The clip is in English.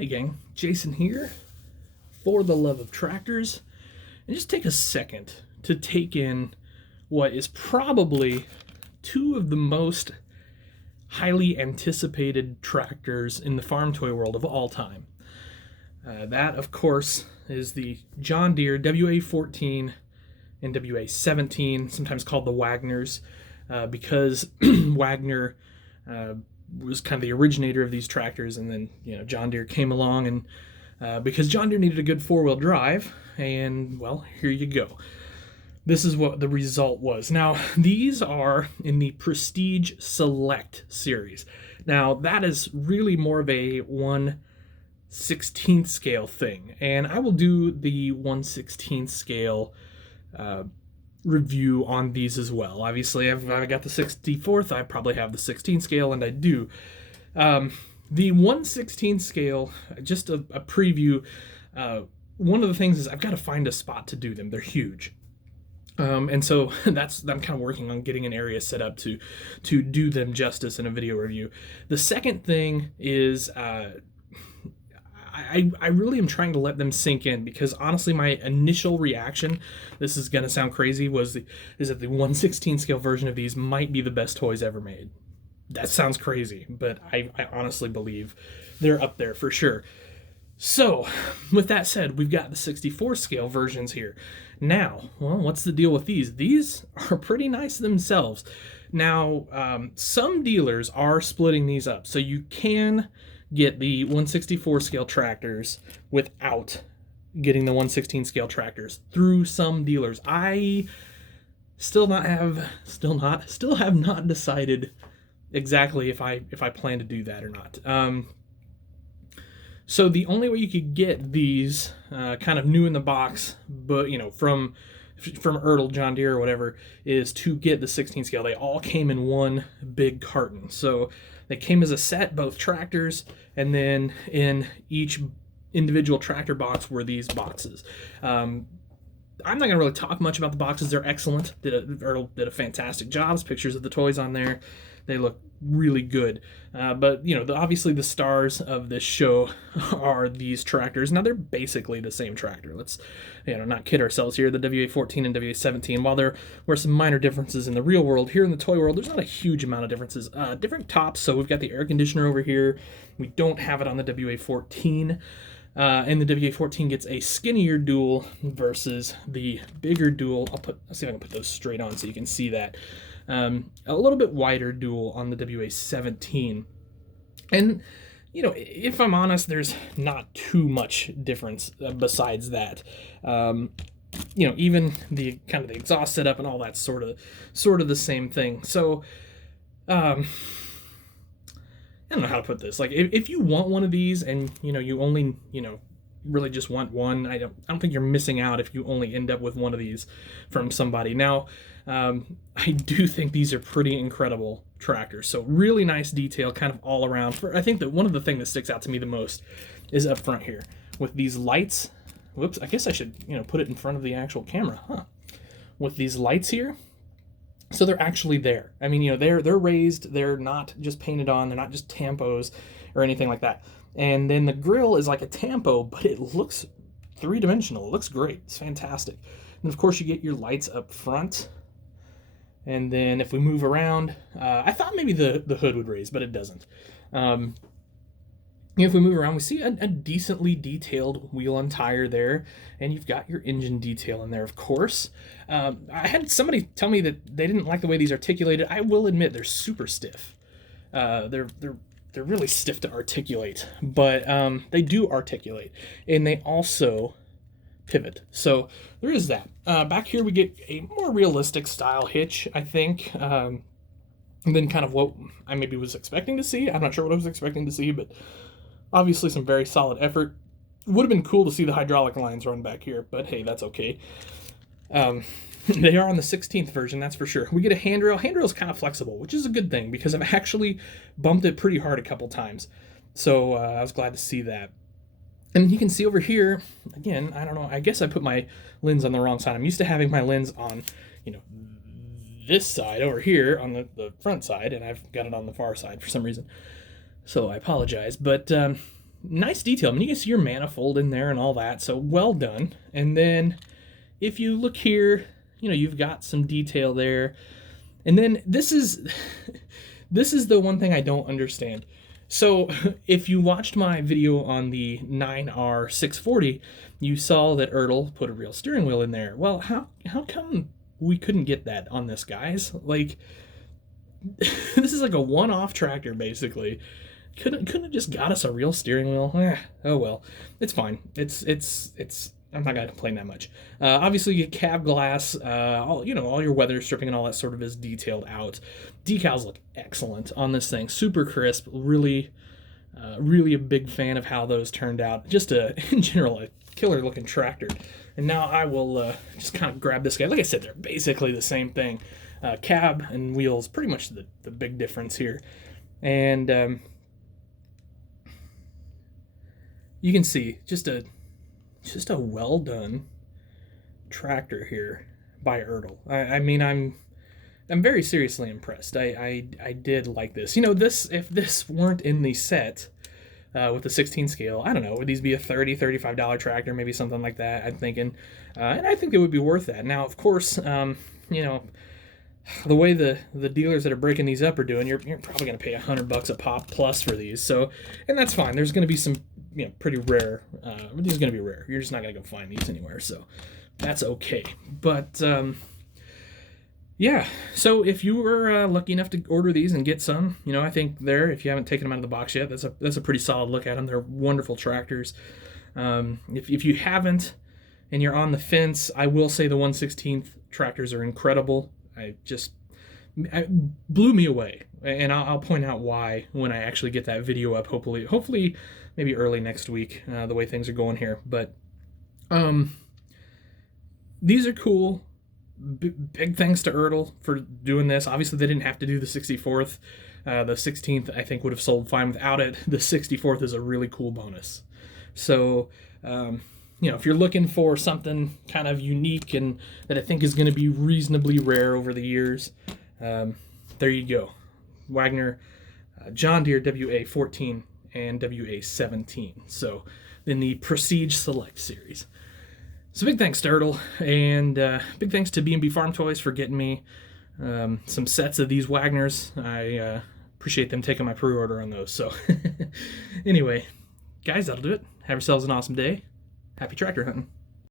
Hey gang, Jason here for the love of tractors, and just take a second to take in what is probably two of the most highly anticipated tractors in the farm toy world of all time. That, of course, is the John Deere Wa14 and Wa17, sometimes called the Wagners, because Wagner was kind of the originator of these tractors, and then John Deere came along, and because John Deere needed a good four-wheel drive, and well, here you go. This is what the result was. Now, these are in the Prestige Select series. Now, that is really more of a 1/16 scale thing, and I will do the 1/16 scale review on these as well. Obviously, I've got the 64th, I probably have the 16 scale, and I do. The 1/16 scale, just a preview, one of the things is I've got to find a spot to do them. They're huge. And so I'm kind of working on getting an area set up to do them justice in a video review. The second thing is I really am trying to let them sink in, because honestly my initial reaction, this is going to sound crazy, is that the 1/16 scale version of these might be the best toys ever made. That sounds crazy, but I honestly believe they're up there for sure. So, with that said, we've got the 64 scale versions here. Now, well, what's the deal with these? These are pretty nice themselves. Now, some dealers are splitting these up, so you can get the 1/64 scale tractors without getting the 1/16 scale tractors through some dealers. I still have not decided exactly if I plan to do that or not. So the only way you could get these kind of new in the box, but from Ertl, John Deere, or whatever, is to get the 16 scale. They all came in one big carton. So they came as a set, both tractors, and then in each individual tractor box were these boxes. I'm not going to really talk much about the boxes. They're excellent. Ertl did a fantastic job. There's pictures of the toys on there. They look really good. But, obviously the stars of this show are these tractors. Now, they're basically the same tractor. Let's, not kid ourselves here. The Wa14 and Wa17, while there were some minor differences in the real world, here in the toy world, there's not a huge amount of differences. Different tops, so we've got the air conditioner over here. We don't have it on the Wa14. And the Wa14 gets a skinnier dual versus the bigger dual. Let's see if I can put those straight on so you can see that. A little bit wider dual on the Wa17. And, if I'm honest, there's not too much difference besides that. Even the kind of the exhaust setup and all that sort of the same thing. So, I don't know how to put this. Like, if you want one of these and, you only, really just want one, I don't think you're missing out if you only end up with one of these from somebody. Now, I do think these are pretty incredible tractors. So really nice detail kind of all around. I think that one of the things that sticks out to me the most is up front here with these lights. Whoops, I guess I should, put it in front of the actual camera, huh? With these lights here. So they're actually there. I mean, they're raised. They're not just painted on. They're not just tampos or anything like that. And then the grill is like a tampo, but it looks three-dimensional. It looks great. It's fantastic. And of course, you get your lights up front. And then if we move around, I thought maybe the hood would raise, but it doesn't. If we move around, we see a decently detailed wheel and tire there, and you've got your engine detail in there, of course. I had somebody tell me that they didn't like the way these articulated. I will admit they're super stiff. They're really stiff to articulate, but they do articulate, and they also pivot. So there is that. Back here we get a more realistic style hitch, I think, than kind of what I maybe was expecting to see. I'm not sure what I was expecting to see, but obviously some very solid effort. Would have been cool to see the hydraulic lines run back here, but hey, that's okay. They are on the 16th version, that's for sure. We get a handrail. Handrail is kind of flexible, which is a good thing because I've actually bumped it pretty hard a couple times. So I was glad to see that. And you can see over here, again, I don't know, I guess I put my lens on the wrong side. I'm used to having my lens on, this side over here on the front side, and I've got it on the far side for some reason. So I apologize. But nice detail. I mean, you can see your manifold in there and all that, so well done. And then if you look here, you know, you've got some detail there. And then this is this is the one thing I don't understand. So if you watched my video on the 9R640, you saw that Ertl put a real steering wheel in there. Well, how come we couldn't get that on this, guys? Like, this is like a one-off tractor, basically. Couldn't have just got us a real steering wheel? Oh well, it's fine. It's. I'm not gonna complain that much. Obviously, you get cab glass, all your weather stripping and all that sort of is detailed out. Decals look excellent on this thing, super crisp. Really a big fan of how those turned out. Just in general, a killer looking tractor. And now I will just kind of grab this guy. Like I said, they're basically the same thing. Cab and wheels, pretty much the big difference here. And you can see just a well done tractor here by Ertl. I mean, I'm very seriously impressed. I did like this. You know, if this weren't in the set with the 16 scale, I don't know, would these be a $35 tractor, maybe something like that? I'm thinking, and I think it would be worth that. Now, of course, you know, the way the dealers that are breaking these up are doing, you're probably going to pay $100 a pop plus for these. So, and that's fine. There's going to be some, you know, pretty rare. These are going to be rare. You're just not going to go find these anywhere. So that's okay. But yeah. So if you were lucky enough to order these and get some, you know, I think if you haven't taken them out of the box yet, that's a pretty solid look at them. They're wonderful tractors. If you haven't and you're on the fence, I will say the 1/16 tractors are incredible. It blew me away, and I'll point out why when I actually get that video up. Hopefully, maybe early next week. The way things are going here, but these are cool. Big thanks to Ertl for doing this. Obviously, they didn't have to do the 64th. The 16th, I think, would have sold fine without it. The 64th is a really cool bonus. So, you know, if you're looking for something kind of unique and that I think is going to be reasonably rare over the years, there you go. Wagner, John Deere Wa14 and Wa17. So, in the Prestige Select series. So big thanks to Ertl, and big thanks to B&B Farm Toys for getting me some sets of these Wagners. I appreciate them taking my pre-order on those. So anyway, guys, that'll do it. Have yourselves an awesome day. Happy tractor hunting.